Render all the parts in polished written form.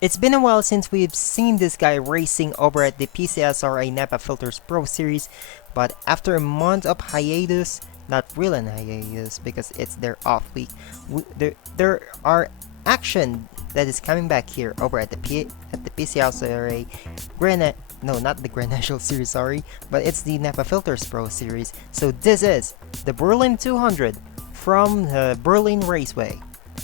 It's been a while since we've seen this guy racing over at the PCSRA NAPA Filters Pro Series, but after a month of hiatus, not really an hiatus because it's their off week, there are action that is coming back here over at the PCSRA no, not the Grand National Series, sorry, but it's the NAPA Filters Pro Series. So this is the Berlin 200 from the Berlin Raceway.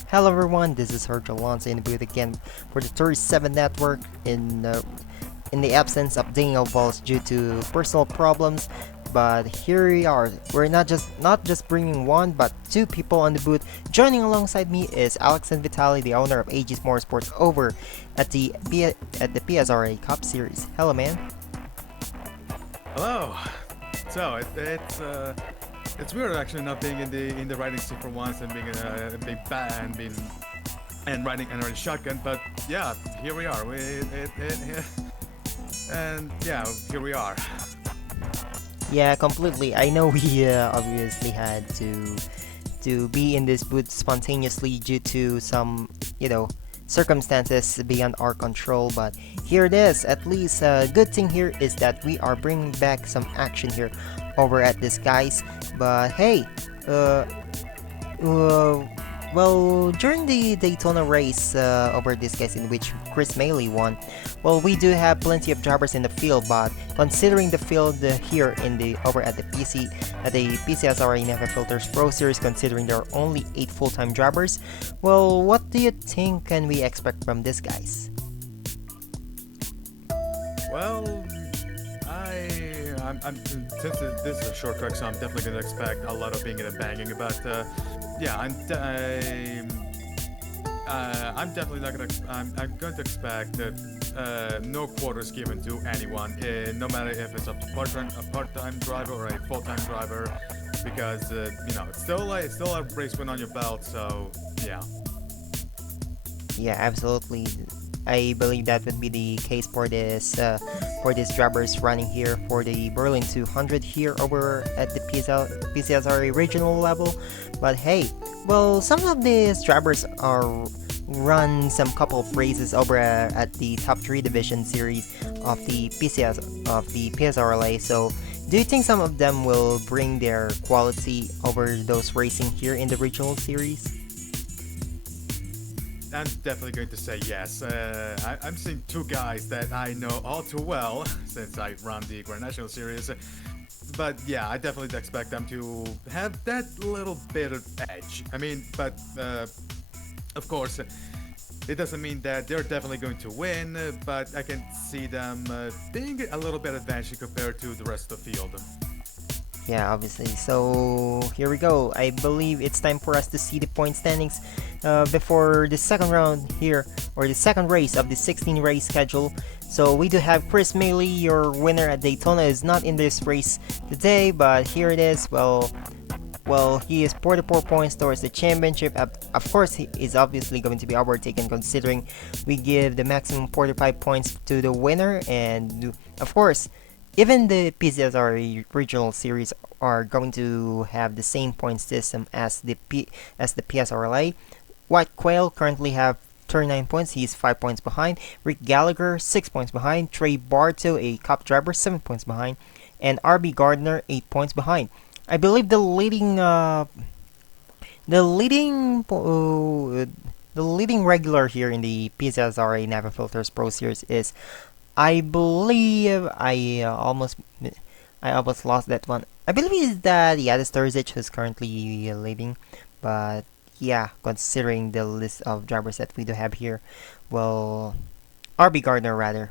Hello everyone, this is Sergio Alonso in the booth again for the 37 Network in the absence of Daniel Balls due to personal problems. But here we are. We're not just bringing one, but two people on the booth. Joining alongside me is Alex and Vitali, the owner of AG's Motorsports over at the PSRA Cup Series. Hello, man. Hello. So it's weird actually not being in the riding seat for once and being riding shotgun, but yeah, here we are. Here we are. Yeah, completely. I know we obviously had to be in this booth spontaneously due to some, circumstances beyond our control, but here it is. At least a good thing here is that we are bringing back some action here over at this, guys. But hey, well, during the Daytona race over this, guys, in which Chris Maley won, well, we do have plenty of drivers in the field, but considering the field here over at the PCSRA NAPA Filters Pro Series, considering there are only 8 full-time drivers, well, what do you think can we expect from this, guys? Well, I'm since this is a short track, so I'm definitely going to expect a lot of being and banging. But yeah, I'm definitely not going to. I'm going to expect no quarters given to anyone, no matter if it's a part-time driver or a full-time driver, because it's still a race win on your belt. So yeah. Yeah, absolutely. I believe that would be the case for these drivers running here for the Berlin 200 here over at the PCSRA regional level. But hey, well, some of these drivers are run some couple of races over at the top 3 division series of the PSRLA. So do you think some of them will bring their quality over those racing here in the regional series? I'm definitely going to say yes. I'm seeing two guys that I know all too well since I run the Grand National Series. But yeah, I definitely expect them to have that little bit of edge. I mean, but of course, it doesn't mean that they're definitely going to win, but I can see them being a little bit advanced compared to the rest of the field. Yeah, obviously. So here we go. I believe it's time for us to see the point standings before the second round here, or the second race of the 16 race schedule. So we do have Chris Maley, your winner at Daytona, is not in this race today, but here it is. Well, he is 44 points towards the championship. Of course, he is obviously going to be overtaken considering we give the maximum 45 points to the winner, and of course, even the PCSRA Regional Series are going to have the same point system as the PSRLA. White Quail currently have 39 points. He's 5 points behind. Rick Gallagher 6 points behind. Trey Barto, a Cup driver, 7 points behind, and RB Gardner 8 points behind. I believe the leading regular here in the PSRA NAPA Filters Pro Series is, I believe I almost lost that one. I believe it's that Yadis Terzic who's currently leading, but yeah, considering the list of drivers that we do have here, well, RB Gardner rather,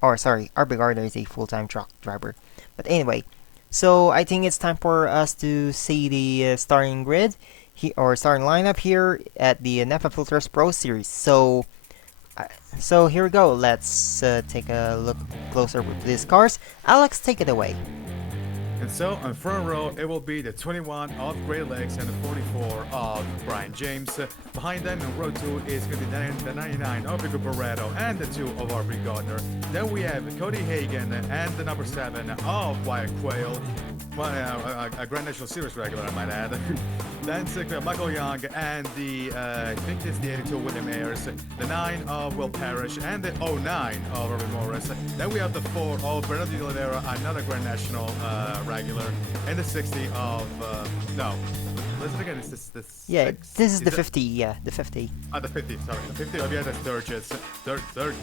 RB Gardner is a full-time truck driver. But anyway, so I think it's time for us to see the starting grid or starting lineup here at the NAPA Filters Pro Series. So here we go. Let's take a look closer with these cars. Alex, take it away. And so on front row, it will be the 21 of Great Lakes and the 44 of Brian James. Behind them in row 2 is going to be the 99 of Vico Barreto and the 2 of RB Gardner. Then we have Cody Hagan and the number 7 of Wyatt Quayle. well, a Grand National Series regular, I might add. Then 6, we have Michael Young, and the, I think it's the 82 William Ayers, the 9 of Will Parrish, and the 09 of Robbie Morris. Then we have the 4 of Bernardo Di Oliveira, another Grand National regular, and the 60 of, no. Listen again, is this the Yeah, 6? this is the it- 50. Yeah, the 50. the 50, sorry. The 50 of Jana Sturgis. Sturgis.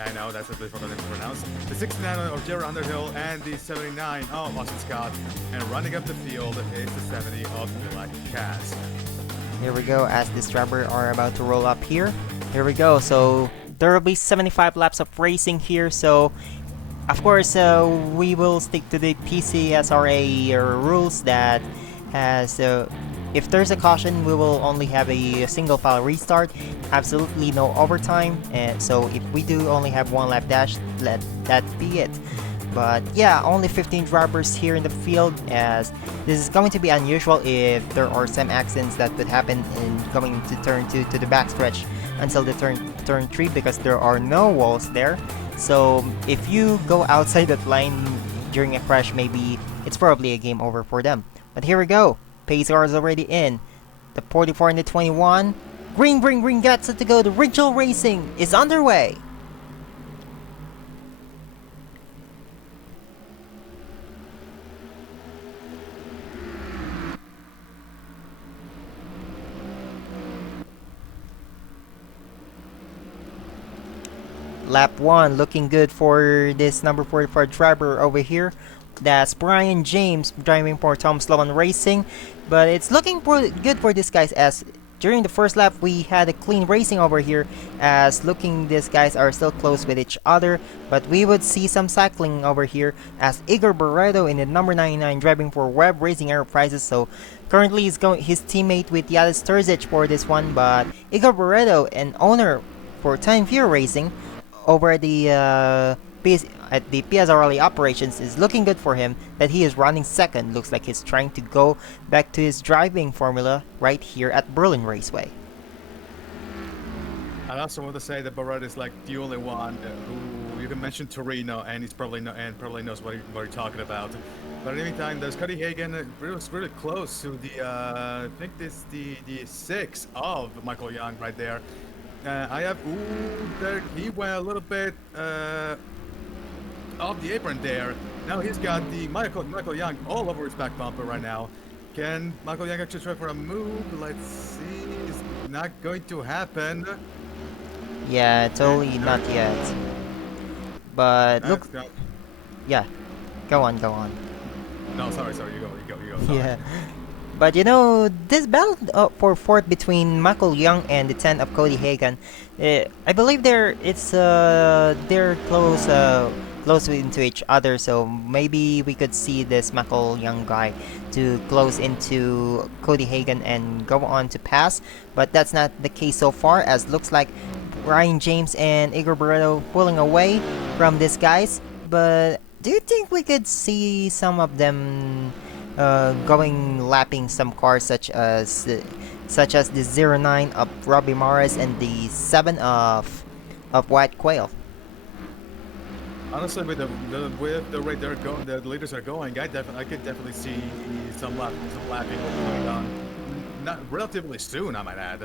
I know, that's a difficult name to pronounce. The 69 of Jerry Underhill and the 79 of Austin Scott. And running up the field is the 70 of Mila Kaz. Here we go as the driver are about to roll up here. Here we go. So there will be 75 laps of racing here. So of course we will stick to the PCSRA rules that has if there's a caution, we will only have a single file restart, absolutely no overtime, and so if we do only have one lap dash, let that be it. But yeah, only 15 drivers here in the field, as this is going to be unusual if there are some accidents that could happen in going to turn 2 to the backstretch until the turn 3, because there are no walls there. So if you go outside that line during a crash, maybe it's probably a game over for them. But here we go. Pace car is already in. The 44 and the 21. Green gets it to go. The Regional Racing is underway. Lap 1 looking good for this number 44 driver over here. That's Brian James driving for Tom Sloan Racing. But it's looking good for these guys, as during the first lap we had a clean racing over here, as looking these guys are still close with each other. But we would see some cycling over here as Igor Barreto in the number 99 driving for Web Racing Enterprises. So currently he's going his teammate with Yalis Terzic for this one, but Igor Barreto, an owner for Time Fear Racing over the at the PSRLA operations, is looking good for him, that he is running second. Looks like he's trying to go back to his driving formula right here at Berlin Raceway. I also want to say that Barrett is like the only one who you can mention Torino, and he's probably knows what you're talking about. But in the meantime, there's Cuddy Hagen, was really close to the I think this the 6 of Michael Young right there. I have there he went a little bit off the apron there. Now he's got the Michael Young all over his back bumper right now. Can Michael Young actually try for a move? Let's see. It's not going to happen. Yeah, totally not yet. But look, yeah, go on. No, sorry, you go. Sorry. Yeah. But you know, this battle for fourth between Michael Young and the 10 of Cody Hagan, I believe they're close into each other, so maybe we could see this Michael Young guy to close into Cody Hagan and go on to pass, but that's not the case so far, as looks like Ryan James and Igor Barreto pulling away from these guys. But do you think we could see some of them lapping some cars, such as the 09 of Robbie Morris and the 7 of White Quail? Honestly, with the rate they're going, the leaders are going, I could definitely see some lapping going on, not relatively soon, I might add.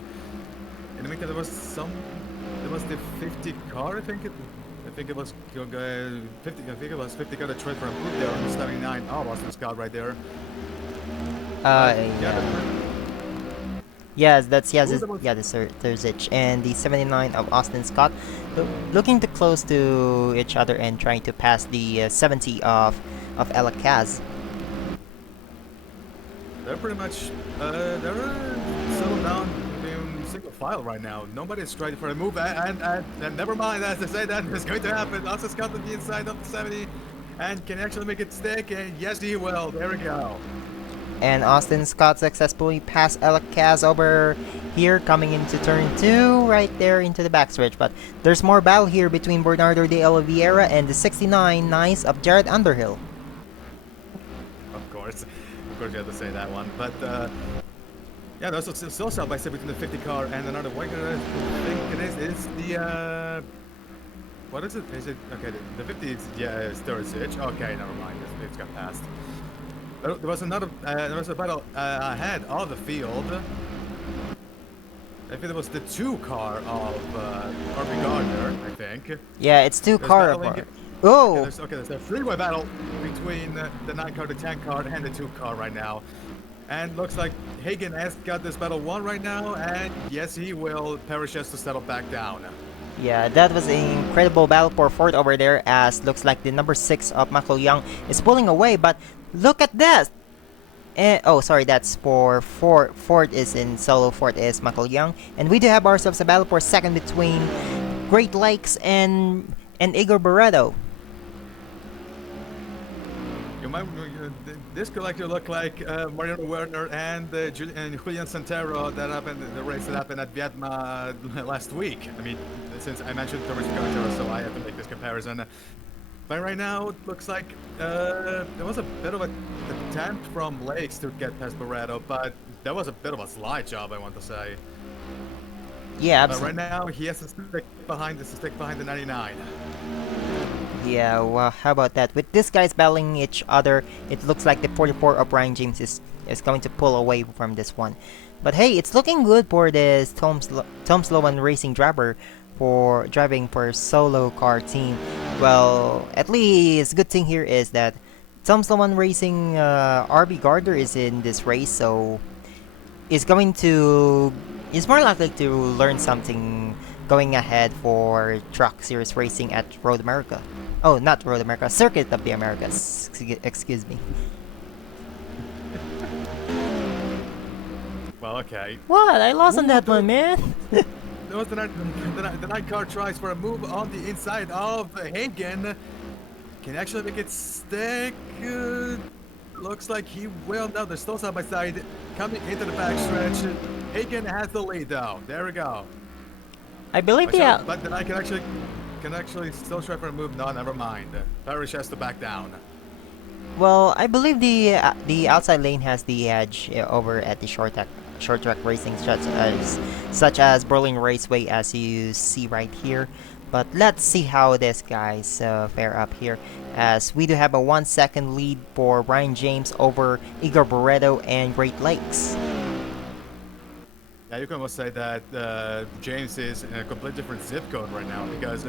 In the meantime, there was the 50 car, I think it was 50 got a trade for a move there on the 79. Oh, Austin Scott right there. Yes, that's the Terzic and the 79 of Austin Scott, looking to close to each other and trying to pass the 70 of Ella Kaz. They're pretty much they're settled down in single file right now. Nobody's trying for a move, and never mind, as I say, that is going to happen. Austin Scott at the inside of the 70, and can actually make it stick, and yes, he will. There we go. And Austin Scott successfully passed Ella Kaz over here, coming into turn 2, right there into the backstretch. But there's more battle here between Bernardo de Oliveira and the 69 Nice of Jared Underhill. Of course you have to say that one. But yeah, there's still side by side between the 50 car and another white car. I think it is the What is it? Is it okay? The 50 is yeah, is third stitch. Okay, never mind. It's got passed. There was another. There was a battle ahead of the field. I think it was the 2 car of RB Gardner. I think. Yeah, it's two There's car battling. apart. Oh, There's a freeway battle between the 9 car, the 10 car, and the 2 car right now. And looks like Hagen has got this battle won right now, and yes, he will. Parrish has to settle back down. yeah, that was an incredible battle for fourth over there, as looks like the number 6 of Michael Young is pulling away, but look at this! Oh, sorry, that's for fourth. Fourth is in solo, fourth is Michael Young. And we do have ourselves a battle for second between Great Lakes and Igor Barreto. You might, this could actually look like Mariano Werner and Julian Santero that happened, the race that happened at Vietma last week. I mean, since I mentioned Thomas Santero, so I have to make this comparison. But right now, it looks like there was a bit of an attempt from Lakes to get past Barreto, but that was a bit of a slide job, I want to say. Yeah, But absolutely. right now, he has to stick behind the 99. Yeah, well, how about that? With these guys battling each other, it looks like the 44 of Brian James is going to pull away from this one. But hey, it's looking good for this Tom Sloan Racing driver for driving for solo car team. Well, at least good thing here is that Tom Sloan Racing RB Gardner is in this race, so is going to is more likely to learn something going ahead for Truck Series racing at Road America. Oh, not Road America, Circuit of the Americas. Excuse me. Well, okay. What? I lost on Ooh, that one, man. There was the 9 car tries for a move on the inside of Hagen. Can actually make it stick. Looks like he will. Now they're still side by side coming into the backstretch. Hagen has the lead though. There we go. I believe the But then I can actually still try for a move. No, never mind. Parrish has to back down. well, I believe the outside lane has the edge over at the short track racing, such as Berlin Raceway, as you see right here. But let's see how this guys fare up here, as we do have a 1 second lead for Brian James over Igor Barreto and Great Lakes. Yeah, you can almost say that James is in a completely different zip code right now because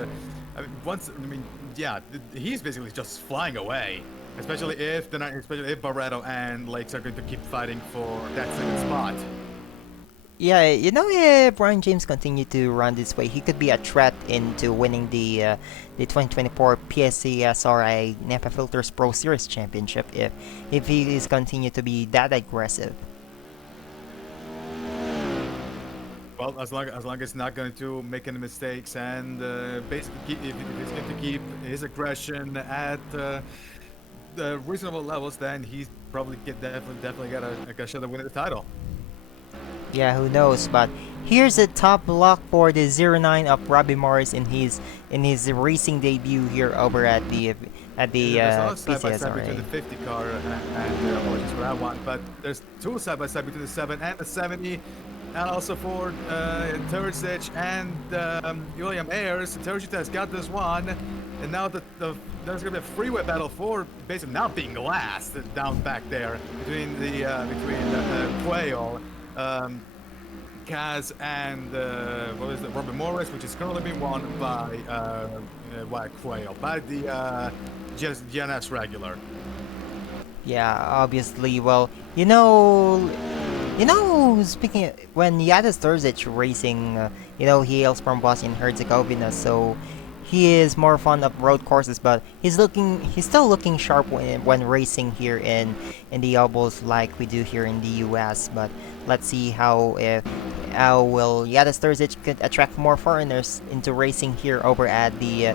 yeah, he's basically just flying away. Especially if Barreto and Lakes are going to keep fighting for that second spot. Yeah, you know, if Brian James continue to run this way, he could be a threat into winning the 2024 PCSRA NAPA Filters Pro Series Championship if he is continue to be that aggressive. Well, as long as he's not going to make any mistakes and basically if he's going to keep his aggression at the reasonable levels, then he's probably definitely got a shot at winning the title. Yeah, who knows? But here's a top block for the 09 of Robbie Morris in his racing debut here over at the There's another side by side between the PCSRA. 50 car and apologies for that one, but there's 2 side by side between the 7 and the 70. And also for Terzic and William Ayers. Terzic has got this one, and now there's gonna be a freeway battle for basically not being last down back there between Quayle, Kaz, and what is it, Robert Morris, which is currently being won by Quayle, by the GNS regular. Yeah, obviously. Well, speaking when Yadis Terzic racing, he hails from Bosnia and Herzegovina, so he is more fond of road courses, but he's still looking sharp when racing here in the elbows like we do here in the US. But let's see how will Yadis Terzic could attract more foreigners into racing here over at the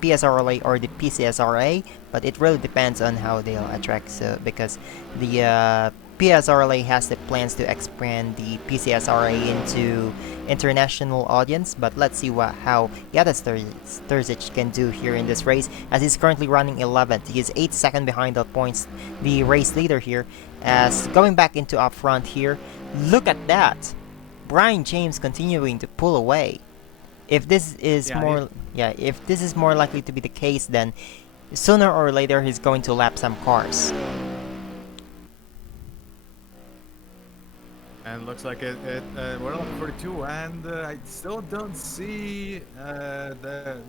PSRLA or the PCSRA. But it really depends on how they'll attract, because the PSRLA has the plans to expand the PCSRA into international audience, but let's see how Yadis Terzic can do here in this race, as he's currently running 11th. He is 8 seconds behind the race leader here, as going back into up front here. Look at that! Brian James continuing to pull away. If this is Yeah, he, more, yeah, if this is more likely to be the case, then sooner or later he's going to lap some cars. and looks like we're on 42, and I still don't see the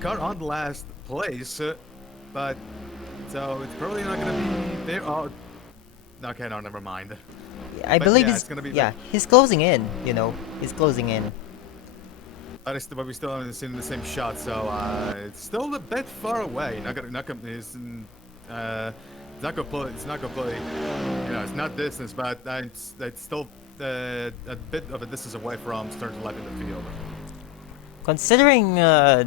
car on the last place, but so it's probably not gonna be there. Oh, okay, no, never mind. I But believe yeah, he's, it's gonna be like, yeah, he's closing in. He's closing in. but we still haven't seen the same shot, so it's still a bit far away. It's not completely, it's not distance, but it's still a bit of a distance away from starting to lap in the field. Considering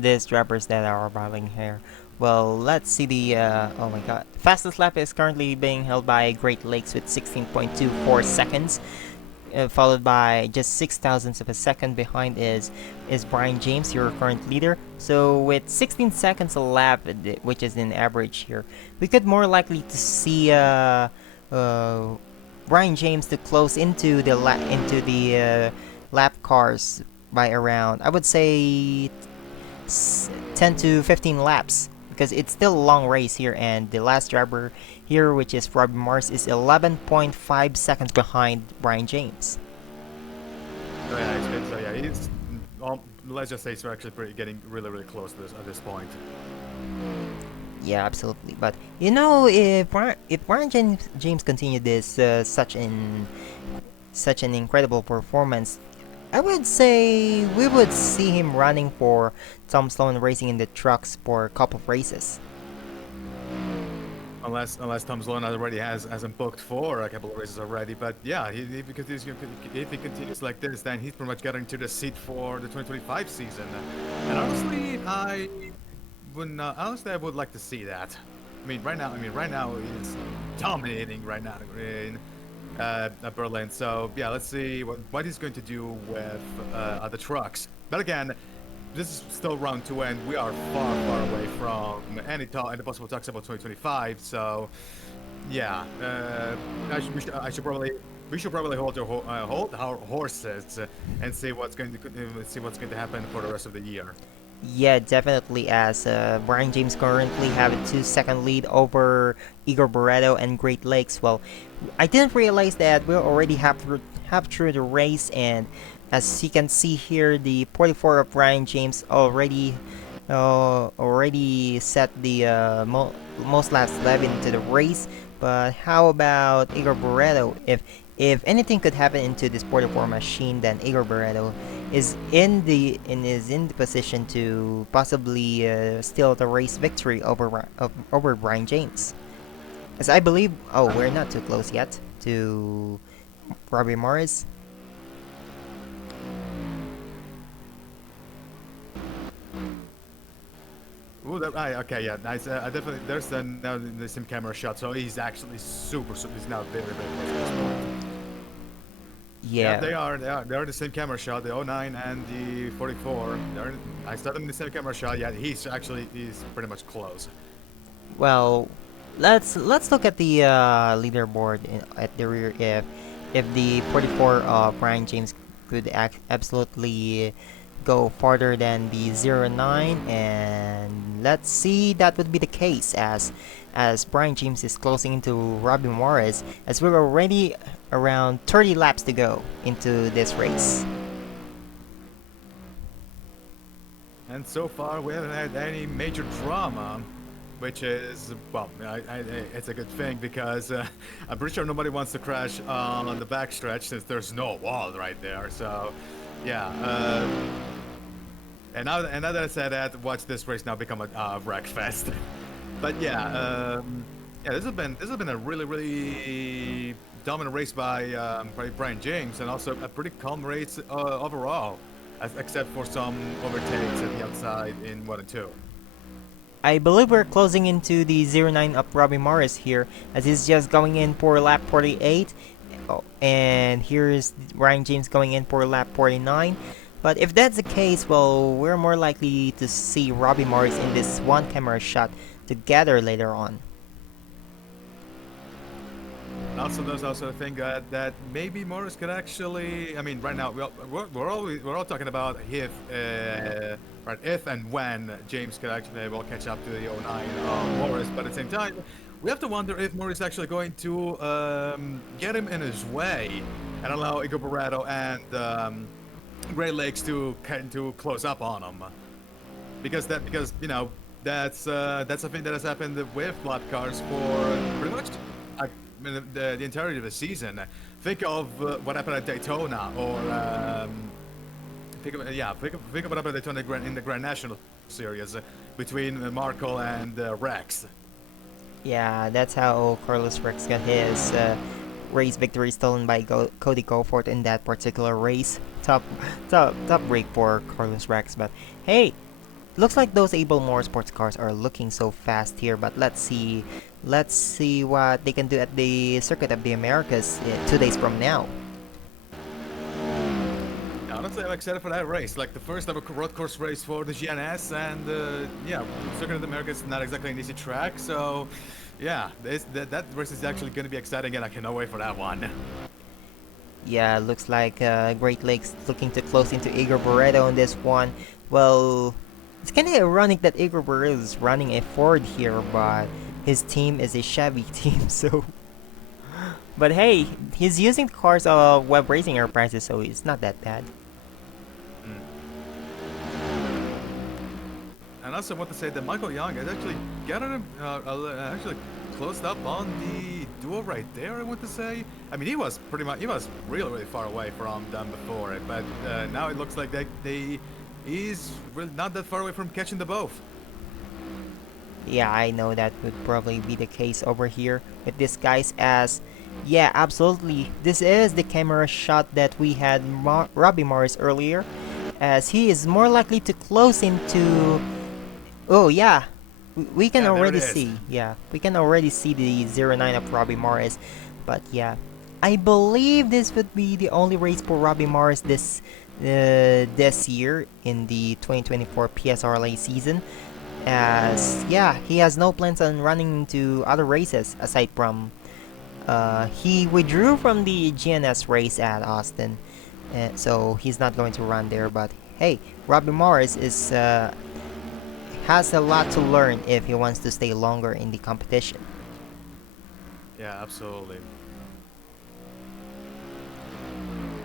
these drivers that are arriving here, well, let's see the, oh my god. Fastest lap is currently being held by Great Lakes with 16.24 seconds, followed by just 6 thousandths of a second behind is Brian James, your current leader. So with 16 seconds a lap, which is an average here, we could more likely to see Brian James to close into the lap cars by around, I would say, 10 to 15 laps, because it's still a long race here, and the last driver here, which is Robbie Mars, is 11.5 seconds behind Brian James. He's let's just say he's actually getting really really close to this at this point. Yeah, absolutely. But if Brian James continued this such an incredible performance, I would say we would see him running for Tom Sloan Racing in the trucks for a couple of races. Unless Tom Sloan already hasn't booked for a couple of races already, but yeah, if he continues like this, then he's pretty much getting to the seat for the 2025 season. And honestly, I would like to see that. Right now he's dominating right now in Berlin. So yeah, let's see what he's going to do with other trucks. But again, this is still round 2, and we are far away from any possible talks about 2025. So, yeah, I should probably we should probably hold our horses and see what's going to happen for the rest of the year. Yeah, definitely. As Brian James currently have a 2-second lead over Igor Barreto and Great Lakes. Well, I didn't realize that we're already half through the race, and as you can see here, the 44 of Brian James already set the most laps left into the race. But how about Igor Barreto? If anything could happen into this 44 machine, then Igor Barreto is in the position to possibly steal the race victory over Brian James. As I believe, oh, we're not too close yet to Robbie Morris. Ooh, okay, yeah, nice. I definitely there's now the same camera shot, so he's actually super. He's now very close to this point. Yeah, Yeah. they are the same camera shot, the 09 and the 44. I started in the same camera shot. Yeah, he's pretty much close. Well, let's look at the leaderboard at the rear. If the 44 Brian James could absolutely go farther than the 09, and let's see that would be the case as Brian James is closing into Robin Morris, as we're already around 30 laps to go into this race. And so far, we haven't had any major drama, which is, well, it's a good thing because I'm pretty sure nobody wants to crash on the backstretch since there's no wall right there. So, yeah. And now that I said that, watch this race now become a wreck fest. But yeah, yeah, this has been a really dominant race by Brian James, and also a pretty calm race overall, except for some overtakes at the outside in 1 and 2. I believe we're closing into the 09 of Robbie Morris here, as he's just going in for lap 48. Oh, and here's Ryan James going in for lap 49. But if that's the case, well, we're more likely to see Robbie Morris in this one camera shot together later on. Also, there's also a thing that maybe Morris could actually. I mean, right now we're all talking about if, right, if and when James could actually will catch up to the '09 Morris. But at the same time, we have to wonder if Morris is actually going to get him in his way and allow Igor Barreto and Great Lakes to close up on him. Because that's a thing that has happened with lap cars for pretty much the entirety of the season. Think of what happened at Daytona, or think of what happened at Daytona in the Grand National Series between Marco and Rex. Yeah, that's how Carlos Rex got his race victory stolen by Cody Goforth in that particular race. Top break for Carlos Rex, but hey, looks like those Able Motorsports cars are looking so fast here, but let's see what they can do at the Circuit of the Americas 2 days from now. Honestly, I'm excited for that race. Like the first ever road course race for the GNS, and yeah, Circuit of the Americas is not exactly an easy track, so yeah, that race is actually going to be exciting, and I cannot wait for that one. Yeah, looks like Great Lakes looking to close into Igor Barreto on this one. Well, it's kind of ironic that Igor Barreto is running a Ford here, but his team is a Chevy team, so... But hey, he's using the cars of Web Racing Enterprises, so it's not that bad. And also want to say that Michael Young has actually gotten him actually closed up on the duel right there. I want to say. I mean, he was really far away from them before it, but now it looks like he's really not that far away from catching the both. Yeah, I know that would probably be the case over here with these guys as... Yeah, absolutely. This is the camera shot that we had Robbie Morris earlier, as he is more likely to close into... Oh yeah, we can already see. Yeah, we can already see the 09 of Robbie Morris. But yeah, I believe this would be the only race for Robbie Morris this year in the 2024 PSRLA season. As yeah, he has no plans on running into other races aside from he withdrew from the GNS race at Austin, so he's not going to run there. But hey, Robbie Morris is has a lot to learn if he wants to stay longer in the competition. Yeah, absolutely.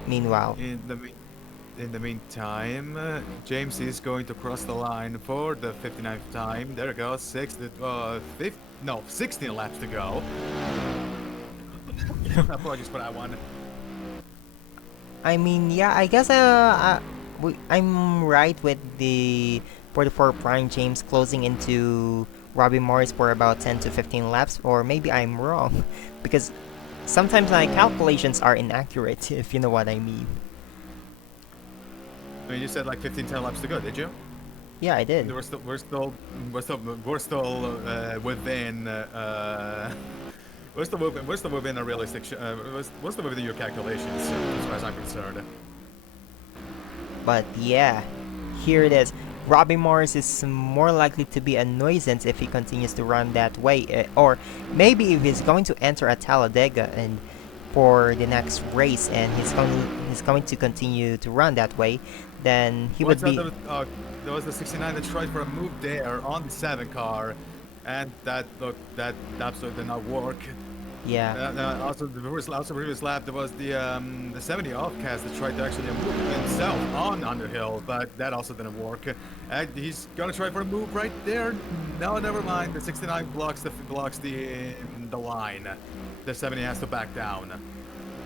Meanwhile, in the meantime, James is going to cross the line for the 59th time. There it goes, 16 laps to go. Apologies for that one. I mean, yeah, I guess I'm right with the 44 Prime James closing into Robbie Morris for about 10 to 15 laps, or maybe I'm wrong, because sometimes my calculations are inaccurate, if you know what I mean. I mean, you said like 10 laps to go, did you? Yeah, I did. We're still within. We're still within a realistic. We're still within your calculations, as far as I'm concerned. But yeah, here it is. Robbie Morris is more likely to be a nuisance if he continues to run that way, or maybe if he's going to enter a Talladega and for the next race, and he's going to continue to run that way, then he would be. There was the 69 that tried for a move there on the 7 car, and that absolutely did not work. Yeah. Also, the previous lap, there was the 70 offcast that tried to actually move himself on Underhill, but that also didn't work. And he's gonna try for a move right there. No, never mind. The 69 blocks the line. The 70 has to back down.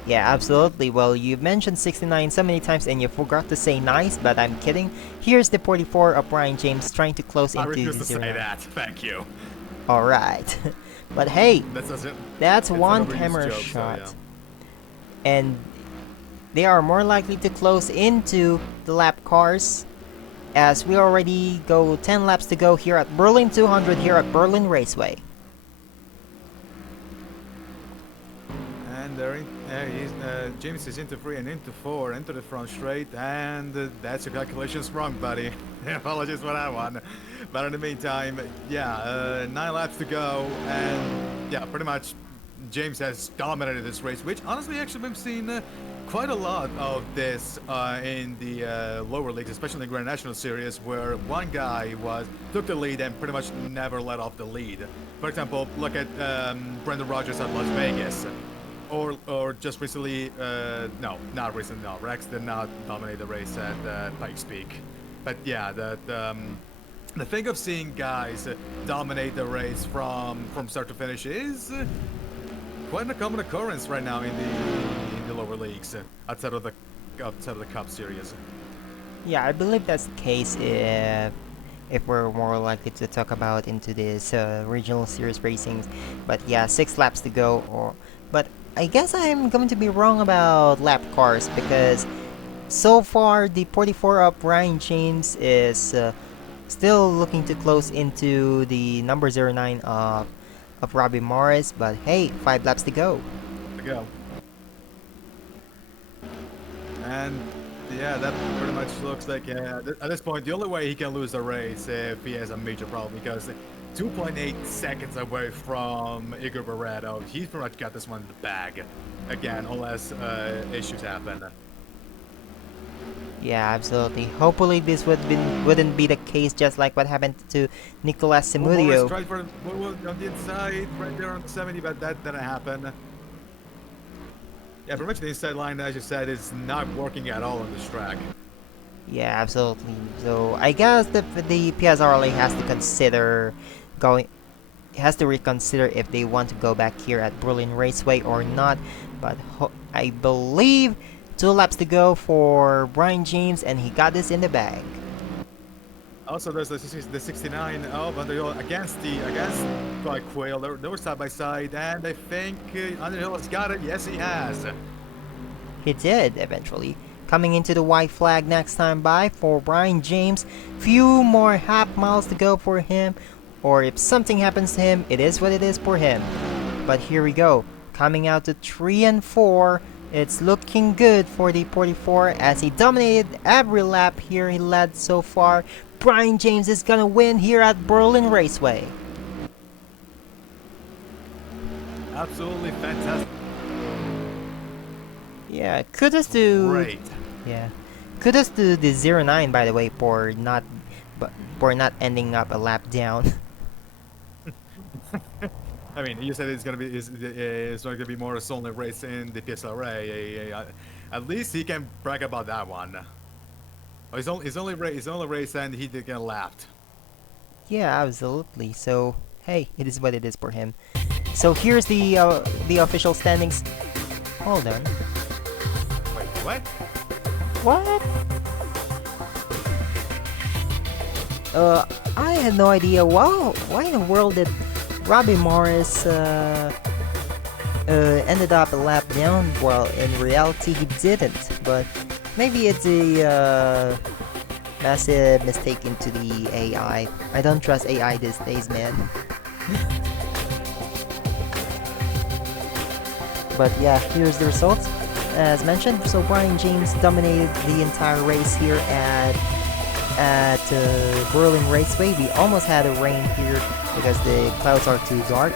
Yeah, absolutely. Well, you mentioned 69 so many times and you forgot to say nice, but I'm kidding. Here's the 44 of Brian James trying to close into the 0. I refuse to say that. Thank you. Alright. But hey, that's one camera joke, shot. so, yeah. And they are more likely to close into the lap cars, as we already go 10 laps to go here at Berlin 200 here at Berlin Raceway. And James is into 3 and into 4, into the front straight, and that's your calculations wrong, buddy. Apologies for that one. But in the meantime, yeah, 9 laps to go, and yeah, pretty much James has dominated this race, which honestly actually we've seen quite a lot of this in the lower leagues, especially in the Grand National Series, where one guy took the lead and pretty much never let off the lead. For example, look at Brendan Rodgers at Las Vegas. Or just recently, no, not recently, no. Rex did not dominate the race at Pikes Peak. But yeah, the thing of seeing guys dominate the race from start to finish is quite a common occurrence right now in the lower leagues outside of the Cup Series. Yeah, I believe that's the case if we're more likely to talk about into this regional series racings. But yeah, 6 laps to go. But I guess I'm going to be wrong about lap cars because so far the 44 of Ryan James is still looking to close into the number 09 of Robbie Morris. But hey, 5 laps to go. To go. And yeah, that pretty much looks like at this point the only way he can lose the race if he has a major problem, because 2.8 seconds away from Igor Barreto, he's pretty much got this one in the bag again, unless issues happen. Yeah, absolutely. Hopefully this wouldn't be the case, just like what happened to Nicolas Simudio. Tried for on the inside, right there on the 70, but that didn't happen. Yeah, pretty much the inside line, as you said, is not working at all on this track. Yeah, absolutely. So I guess the PSRLA has to reconsider if they want to go back here at Berlin Raceway or not. But I believe 2 laps to go for Brian James, and he got this in the bag. Also, there's the 69 of Underhill against Quayle. They were side by side, and I think Underhill has got it. Yes, he has. He did eventually. Coming into the white flag next time by for Brian James. Few more half miles to go for him, or if something happens to him, it is what it is for him. But here we go. Coming out to 3 and 4. It's looking good for the 44 as he dominated every lap here. He led so far. Brian James is gonna win here at Berlin Raceway. Absolutely fantastic. Yeah, kudos to Great. Yeah, kudos to the 09 by the way for not ending up a lap down. I mean, you said it's going to be more a solo race in the PSRA. At least he can brag about that one. Oh, his only race, and he did get lapped. Yeah, absolutely. So hey, it is what it is for him. So here's the official standings. Hold on. Wait, what? What? I had no idea. Wow, why in the world did Robbie Morris ended up a lap down? Well, in reality, he didn't. But maybe it's a massive mistake into the AI. I don't trust AI these days, man. But yeah, here's the results. As mentioned, so Brian James dominated the entire race here at Berlin Raceway. We almost had a rain here because the clouds are too dark.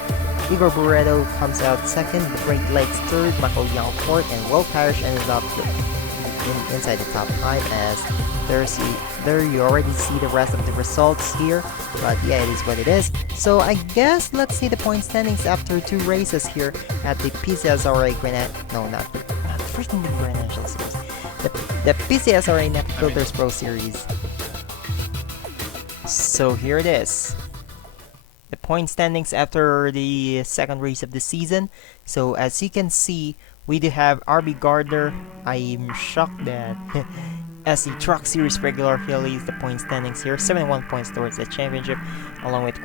Igor Barreto comes out second, the Great Lakes third, Michael Young fourth, and Will Parrish ended up inside the top 5 as there you already see the rest of the results here. But yeah, it is what it is. So I guess let's see the point standings after 2 races here at the PCSRA freaking the Grand National Series. The PCSRA NAPA Filters Pro Series. So here it is. The point standings after the second race of the season. So as you can see, we do have RB Gardner. I'm shocked that as the Truck Series regular, he leads the point standings here. 71 points towards the championship, along with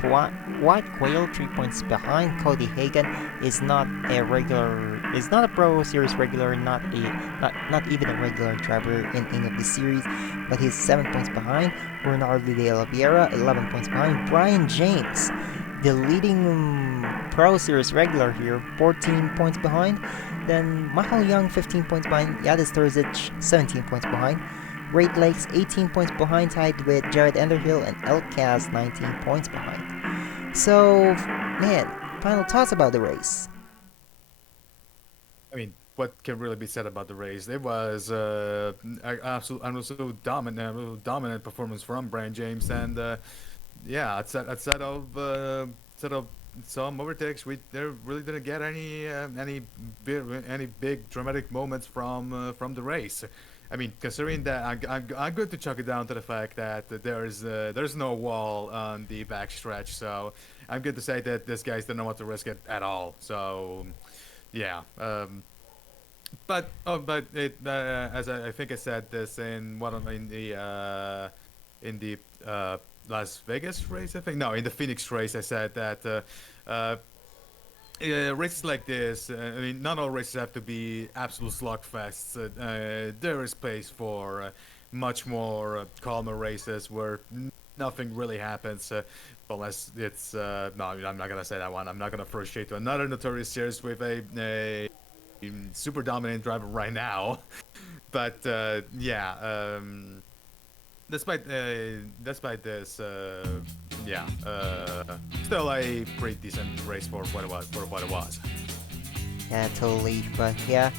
White Quail, 3 points behind. Cody Hagan is not a Pro Series regular, not even a regular driver in any of the series, but he's 7 points behind. Bernardo de Oliveira, 11 points behind. Brian James, the leading Pro Series regular here, 14 points behind. Then Michael Young, 15 points behind. Yadis Terzic, 17 points behind. Great Lakes, 18 points behind, tied with Jared Underhill, and Elkaz, 19 points behind. So, man, final thoughts about the race. I mean, what can really be said about the race? It was absolute dominant performance from Brian James, and yeah, set of some overtakes, we there really didn't get any big dramatic moments from the race. I mean, considering that, I'm going to chuck it down to the fact that there's no wall on the backstretch, so I'm going to say that this guys didn't want to risk it at all. So yeah. But it as I think I said this in one of in the Las Vegas race. I think no, in the Phoenix race, I said that races like this. I mean, not all races have to be absolute slugfests. There is space for much more calmer races where nothing really happens. Unless it's no, I'm not gonna say that one. I'm not gonna throw shade to another notorious series with a super dominant driver right now. But yeah, despite this, yeah, still a pretty decent race for what it was. For what it was. Yeah, totally. But yeah.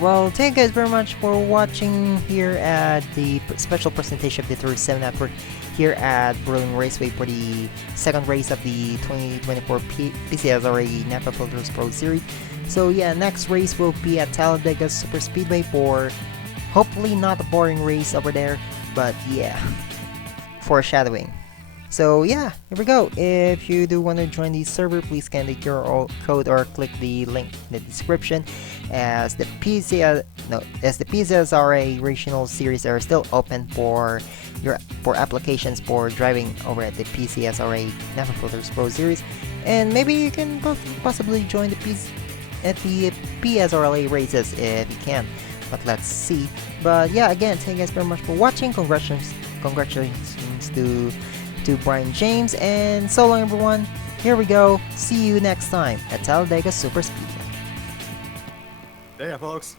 Well, thank you guys very much for watching here at the special presentation of the 37 Network here at Berlin Raceway for the second race of the 2024 PCSRA NAPA Filters Pro Series. So yeah, next race will be at Talladega Super Speedway for hopefully not a boring race over there, but yeah, foreshadowing. So yeah, here we go. If you do want to join the server, please scan the QR code or click the link in the description, as the PCSRA Regional Series are still open for applications for driving over at the PCSRA NAPA Filters Pro Series, and maybe you can possibly join the PSRLA races if you can. But let's see. But yeah, again, thank you guys very much for watching. Congratulations to Brian James, and so long everyone. Here we go. See you next time at Talladega Super Speedway. Yeah, folks.